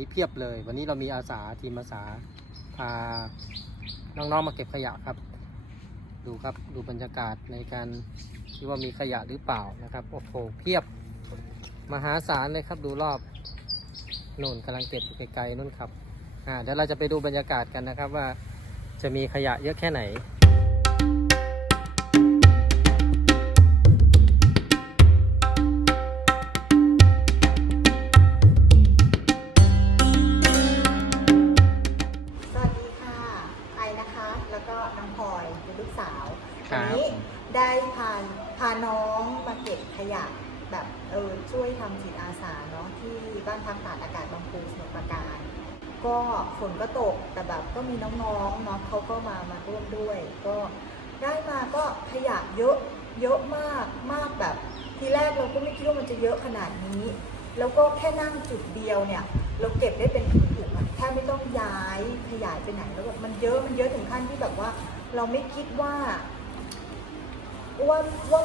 นี้เพียบเลย วันนี้เรามีอาสาทีมอาสาพาน้องๆมาเก็บขยะครับ ดูครับดูบรรยากาศในการที่ว่ามีขยะหรือเปล่านะครับโอ้โหเพียบมหาศาลเลยครับดูรอบโน่นกำลังเก็บไกลๆนู่นครับอ่าเดี๋ยวเราจะไปดูบรรยากาศกันนะครับว่าจะมีขยะเยอะแค่ไหน สาวครัวับ นี้ได้พาพาน้องมาเก็บขยะแบบเออช่วยทำจิตอาสาเนาะที่บ้านพักตากอากาศบางปูสมุทรปราการ ก็ฝนก็ตกแต่แบบก็มีน้องๆเนาะเขาก็มามาร่วมด้วย ก็ได้มาก็ขยะเยอะเยอะมากมากแบบ ทีแรกเราก็ไม่คิดว่ามันจะเยอะขนาดนี้ แล้วก็แค่นั่งจุดเดียวเนี่ย เราเก็บได้เป็นถุงๆอะแค่ไม่ต้องย้ายขยายไปไหนแล้วแบบมันเยอะมันเยอะถึงขั้นที่แบบว่า เราไม่คิดว่าว่าว่า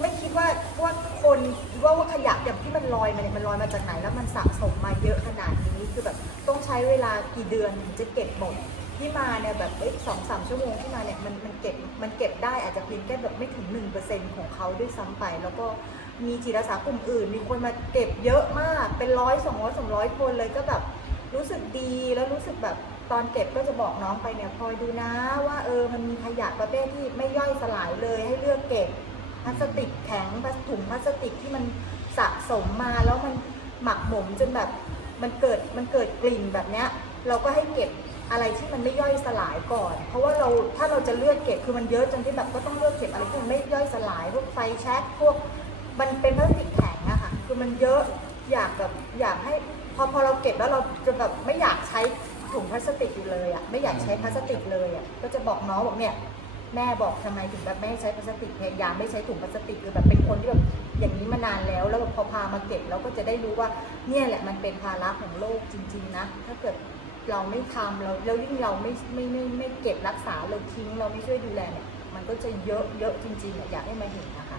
ไม่คิดว่าว่าคนว่าว่าขยะอย่างที่มันลอยมาเนี่ยมันลอยมาจากไหนแล้วมันสะสมมาเยอะขนาดนี้คือแบบต้องใช้เวลากี่เดือนถึงจะเก็บหมดที่มาเนี่ยแบบเอ้ยสองสามชั่วโมงที่มาเนี่ยมันมันเก็บมันเก็บได้อาจจะเพียงแค่แบบไม่ถึงหนึ่งเปอร์เซ็นของเขาด้วยซ้ำไป แล้วก็มีจิตอาสากลุ่มอื่น มีคนมาเก็บเยอะมากเป็นร้อยสองร้อยสองร้อยคนเลยก็แบบรู้สึกดีแล้วรู้สึกแบบ ตอนเก็บก็จะบอกน้องไปเนี่ยคอยดูนะว่าเออมันมีขยะประเภทที่ไม่ย่อยสลายเลยให้เลือกเก็บพลาสติกแข็งถุงพลาสติกที่มันสะสมมาแล้วมันหมักหมมจนแบบมันเกิดมันเกิดกลิ่นแบบเนี้ยเราก็ให้เก็บอะไรที่มันไม่ย่อยสลายก่อน เพราะว่าเราถ้าเราจะเลือกเก็บคือมันเยอะจนที่แบบก็ต้องเลือกเก็บอะไรที่มันไม่ย่อยสลายพวกไฟแช็กพวกมันเป็นพลาสติกแข็งอะค่ะคือมันเยอะอยากแบบอยากให้พอพอเราเก็บแล้วเราจะแบบไม่อยากใช้ ถุงพลาสติกอยู่เลยอะไม่อยากใช้พลาสติกเลยอะก็จะบอกน้องบอกเนี่ยแม่บอกทำไมถึงแบบไม่ให้ใช้พลาสติกพยายามไม่ใช้ถุงพลาสติกคือแบบเป็นคนที่แบบอย่างนี้มานานแล้ว แล้วแบบพอพามาเก็บเราก็จะได้รู้ว่าเนี่ยแหละมันเป็นภาระของโลกจริง ๆ นะ ถ้าเกิดเราไม่ทำเราแล้วยิ่งเราไม่ไม่ไม่ไม่เก็บรักษาเราทิ้งเราไม่ช่วยดูแลเนี่ยมันก็จะเยอะเยอะจริงๆอยากให้มาเห็นนะคะ